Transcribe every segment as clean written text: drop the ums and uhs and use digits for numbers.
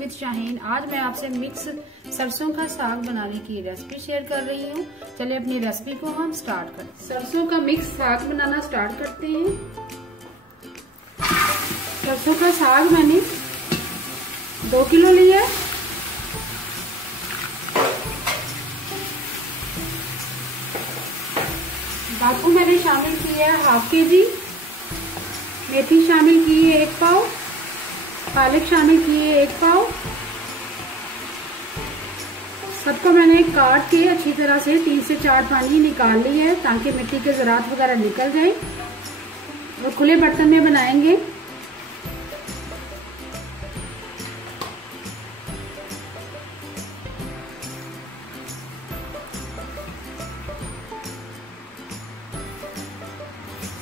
With Shaheen. आज मैं आपसे मिक्स सरसों का साग बनाने की रेसिपी शेयर कर रही हूँ। चलिए अपनी रेसिपी को हम स्टार्ट करें। सरसों का मिक्स साग बनाना स्टार्ट करते हैं। सरसों का साग मैंने 2 किलो लिया है। बाथू मैंने शामिल किया है ½ kg, मेथी शामिल की है 1 पाव, पालक शामिल की है 1 पाव। सबको मैंने काट के अच्छी तरह से 3 से 4 पानी निकाल ली है ताकि मिट्टी के ज़रात वगैरह निकल जाए। और खुले बर्तन में बनाएंगे।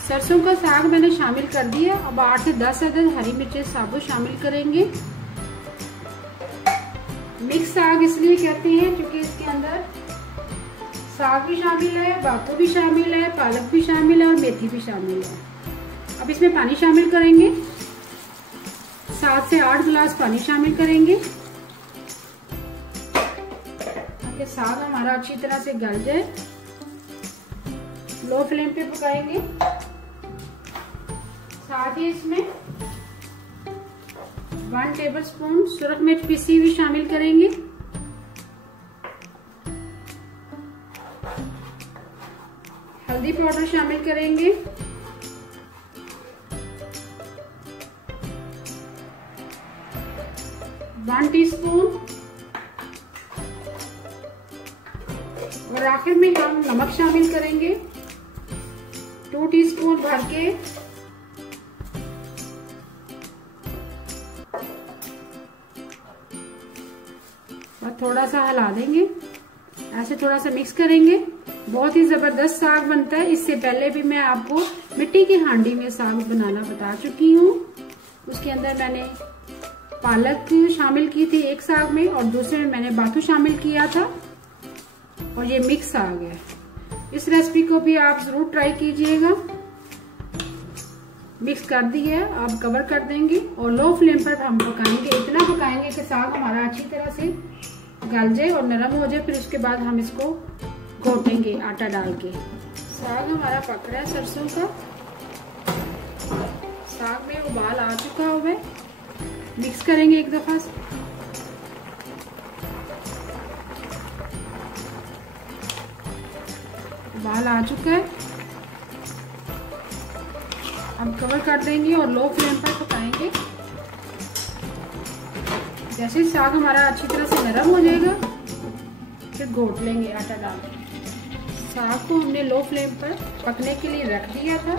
सरसों का साग मैंने शामिल कर दिया। अब 8 से 10 अदद हरी मिर्चें साबुत शामिल करेंगे। मिक्स साग इसलिए कहते हैं क्योंकि इसके अंदर साग भी शामिल है, बाथू भी शामिल है, पालक भी शामिल है और मेथी भी शामिल है। अब इसमें पानी शामिल करेंगे। 7 से 8 गिलास पानी शामिल करेंगे ताकि साग हमारा अच्छी तरह से गल जाए। लो फ्लेम पे पकाएंगे। साथ ही इसमें 1 टेबलस्पून सुरख मिर्च पिसी हुई शामिल करेंगे। हल्दी पाउडर शामिल करेंगे। वन टीस्पून और आखिर में हम नमक शामिल करेंगे 2 टीस्पून भर के। और थोड़ा सा हिला देंगे। ऐसे थोड़ा सा मिक्स करेंगे। बहुत ही जबरदस्त साग बनता है। इससे पहले भी मैं आपको मिट्टी की हांडी में साग बनाना बता चुकी हूँ। उसके अंदर मैंने पालक शामिल की थी एक साग में और दूसरे में मैंने बाथू शामिल किया था। और ये मिक्स साग है। इस रेसिपी को भी आप जरूर ट्राई कीजिएगा। मिक्स कर दिए है। अब कवर कर देंगे और लो फ्लेम पर हम पकाएंगे। इतना पकाएंगे कि साग हमारा अच्छी तरह से गल जाए और नरम हो जाए। फिर उसके बाद हम इसको घोटेंगे आटा डाल के। साग हमारा पक रहा है। सरसों का साग में उबाल आ चुका हुआ है। मिक्स करेंगे एक दफा। उबाल आ चुका है। अब कवर कर देंगे और लो फ्लेम पर पकाएंगे। जैसे साग हमारा अच्छी तरह से नरम हो जाएगा फिर घोट लेंगे आटा डाल के। साग को हमने लो फ्लेम पर पकने के लिए रख दिया था।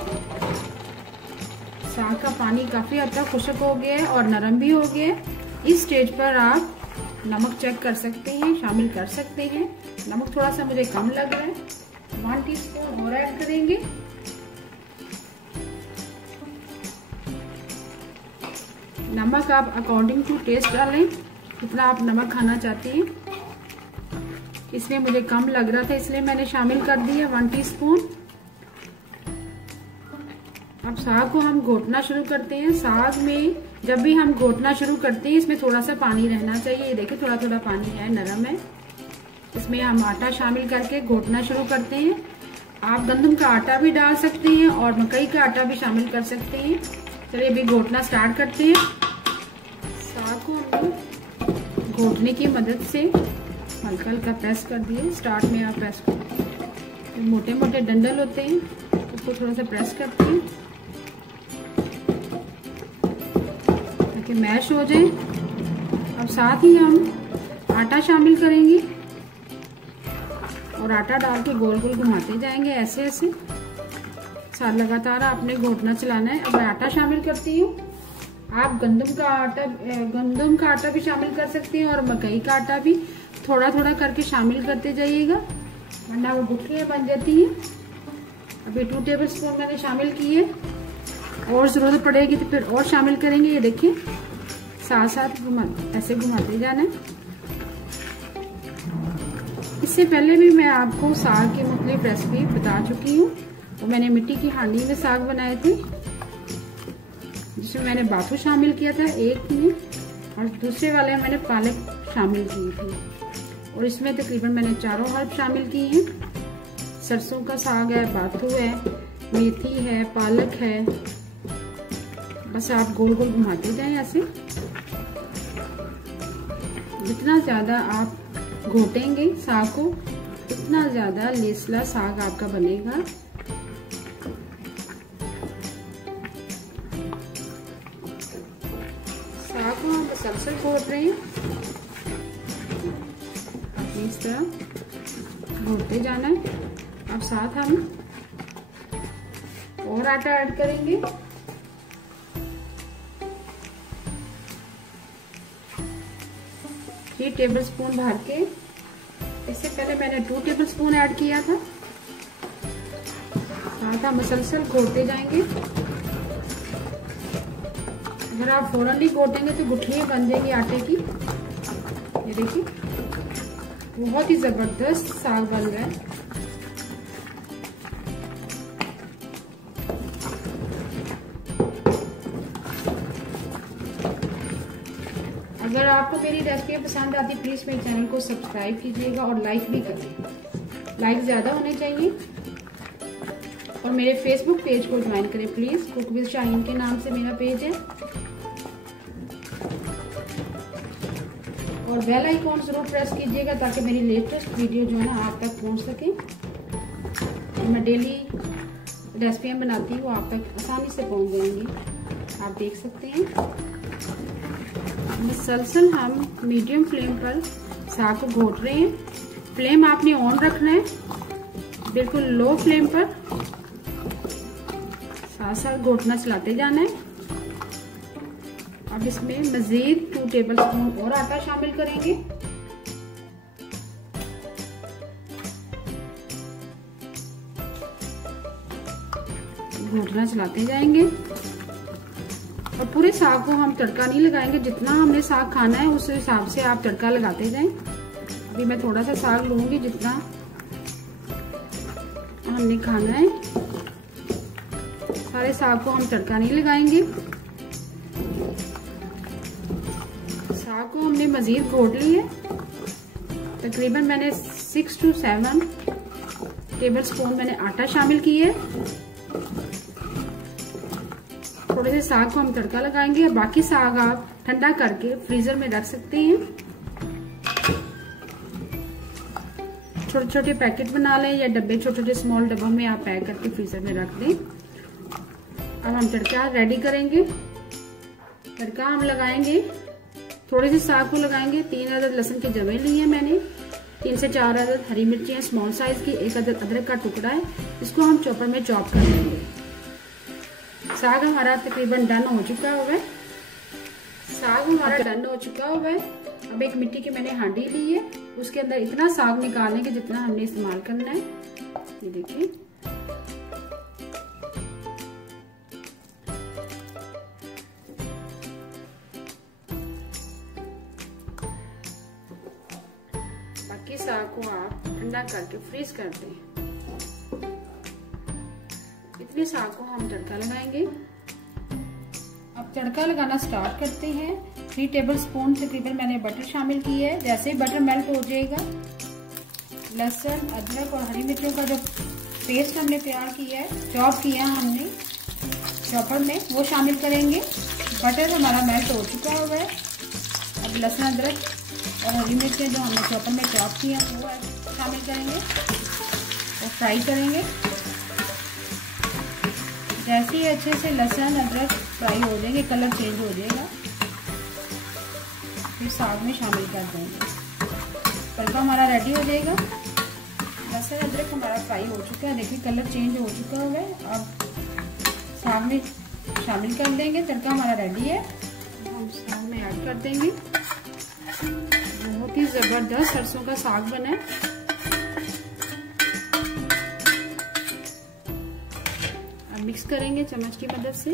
साग का पानी काफी हद तक खुश्क हो गया है और नरम भी हो गया है। इस स्टेज पर आप नमक चेक कर सकते हैं, शामिल कर सकते हैं। नमक थोड़ा सा मुझे कम लग रहा है। 1 टीस्पून और ऐड करेंगे। नमक आप अकॉर्डिंग टू टेस्ट डालें, कितना आप नमक खाना चाहते हैं। इसमें मुझे कम लग रहा था इसलिए मैंने शामिल कर दिया 1 टीस्पून। अब साग को हम घोटना शुरू करते हैं। साग में जब भी हम घोटना शुरू करते हैं इसमें थोड़ा सा पानी रहना चाहिए। ये देखिए थोड़ा थोड़ा पानी है, नरम है। इसमें हम आटा शामिल करके घोटना शुरू करते हैं। आप गंदम का आटा भी डाल सकते हैं और मकई का आटा भी शामिल कर सकते हैं। चलिए अभी घोटना स्टार्ट करते हैं। साग को हमने घोटने की मदद से हल्का हल्का प्रेस कर दिए। स्टार्ट में आप प्रेस कर, मोटे मोटे डंडल होते हैं उसको थोड़ा सा प्रेस करते हैं ताकि मैश हो जाए। अब साथ ही हम आटा शामिल करेंगे और आटा डाल के गोल गोल घुमाते जाएंगे ऐसे ऐसे। साथ लगातार आपने घोटना चलाना है। अब मैं आटा शामिल करती हूँ। आप गंदम का आटा भी शामिल कर सकते हैं और मकई का आटा भी थोड़ा थोड़ा करके शामिल करते जाइएगा वरना वो गुठलियाँ बन जाती हैं। अभी 2 टेबलस्पून मैंने शामिल किए। और जरूरत पड़ेगी तो फिर और शामिल करेंगे। ये देखिए साथ साथ ऐसे घुमाते जाना है। इससे पहले भी मैं आपको साग की मुख्तलिफ रेसिपी बता चुकी हूँ। तो मैंने मिट्टी की हांडी में साग बनाए थे जिसमें मैंने बाथू शामिल किया था एक में और दूसरे वाले में मैंने पालक शामिल की थी। और इसमें तकरीबन मैंने चारों हर्ब शामिल की हैं। सरसों का साग है, बाथू है, मेथी है, पालक है। बस आप गोल गोल घुमाते जाएं ऐसे। जितना ज्यादा आप घोटेंगे साग को, उतना ज्यादा लेसला साग आपका बनेगा। साग को हम मुसलसल घोट रहे हैं। इस तरह घोटते जाना है। अब साथ हम और आटा ऐड करेंगे। 3 टेबलस्पून भर के, इससे पहले मैंने 2 टेबलस्पून ऐड किया था। साथ हम मुसलसल घोटते जाएंगे। अगर आप फौरन नहीं घोटेंगे तो गुठलियां बन जाएंगी आटे की। ये देखिए बहुत ही जबरदस्त साग बन रहा है। अगर आपको मेरी रेसिपी पसंद आती प्लीज मेरे चैनल को सब्सक्राइब कीजिएगा और लाइक भी करें। लाइक ज्यादा होने चाहिए। और मेरे फेसबुक पेज को ज्वाइन करें प्लीज। कुक विद शाहीन के नाम से मेरा पेज है। और बेल आइकॉन जरूर प्रेस कीजिएगा ताकि मेरी लेटेस्ट वीडियो जो है ना आप तक पहुंच सके। मैं डेली रेसिपियां बनाती हूँ, आप तक आसानी से पहुंच जाएंगी। आप देख सकते हैं मुसलसल हम मीडियम फ्लेम पर साग को घोट रहे हैं। फ्लेम आपने ऑन रखना है, बिल्कुल लो फ्लेम पर। साथ साथ घोटना चलाते जाना है। अब इसमें मजीद 2 टेबलस्पून और आटा शामिल करेंगे। घोटना चलाते जाएंगे। और पूरे साग को हम तड़का नहीं लगाएंगे। जितना हमने साग खाना है उस हिसाब से आप तड़का लगाते जाएं। अभी मैं थोड़ा सा साग लूंगी जितना हमने खाना है। सारे साग को हम तड़का नहीं लगाएंगे। साग को हमने मजीद घोट ली है। तकरीबन मैंने 6 to 7 टेबलस्पून मैंने आटा शामिल किया है। थोड़े से साग को हम तड़का लगाएंगे। बाकी साग आप ठंडा करके फ्रीजर में रख सकते हैं। छोटे छोटे पैकेट बना लें या डब्बे, छोटे छोटे स्मॉल डब्बों में आप पैक करके फ्रीजर में रख दें। अब हम तड़का रेडी करेंगे। तड़का हम लगाएंगे, थोड़े से साग को लगाएंगे। 3 अदद लहसुन के जवे लिए हैं मैंने। 3 से 4 अदद हरी मिर्ची है स्मॉल साइज की। 1 अदद अदरक का टुकड़ा है, इसको हम चॉपर में चॉप कर लेंगे। साग हमारा तकरीबन डन हो चुका हुआ है। साग हमारा डन हो चुका हुआ है। अब एक मिट्टी की मैंने हांडी ली है, उसके अंदर इतना साग निकालेंगे जितना हमने इस्तेमाल करना है। ये देखिए बाकी साग को आप ठंडा करके फ्रीज कर दें। इतने साग को हम तड़का लगाएंगे। अब तड़का लगाना स्टार्ट करते हैं। 3 टेबलस्पून तकरीबन मैंने बटर शामिल की है। जैसे ही बटर मेल्ट हो जाएगा, लहसुन, अदरक और हरी मिर्चों का जो पेस्ट हमने तैयार किया है, चॉप किया हमने चॉपर में, वो शामिल करेंगे। बटर हमारा मेल्ट हो चुका हुआ है। अब लहसुन, अदरक और हरी मिर्चें जो हमने चॉपर में चॉप किया वो शामिल करेंगे और फ्राई करेंगे। जैसे ही अच्छे से लहसुन अदरक फ्राई हो जाएंगे, कलर चेंज हो जाएगा, फिर साग में शामिल कर देंगे। तड़का हमारा रेडी हो जाएगा। लहसुन अदरक हमारा फ्राई हो चुका है, देखिए कलर चेंज हो चुका हुआ है। अब साग में शामिल कर देंगे। तड़का हमारा रेडी है, हम साग में ऐड कर देंगे। बहुत ही जबरदस्त सरसों का साग बना है। मिक्स करेंगे चम्मच की मदद से।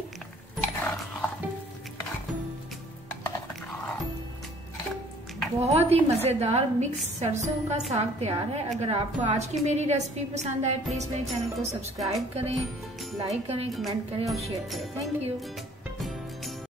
बहुत ही मजेदार मिक्स सरसों का साग तैयार है। अगर आपको आज की मेरी रेसिपी पसंद आए प्लीज मेरे चैनल को सब्सक्राइब करें, लाइक करें, कमेंट करें और शेयर करें। Thank you.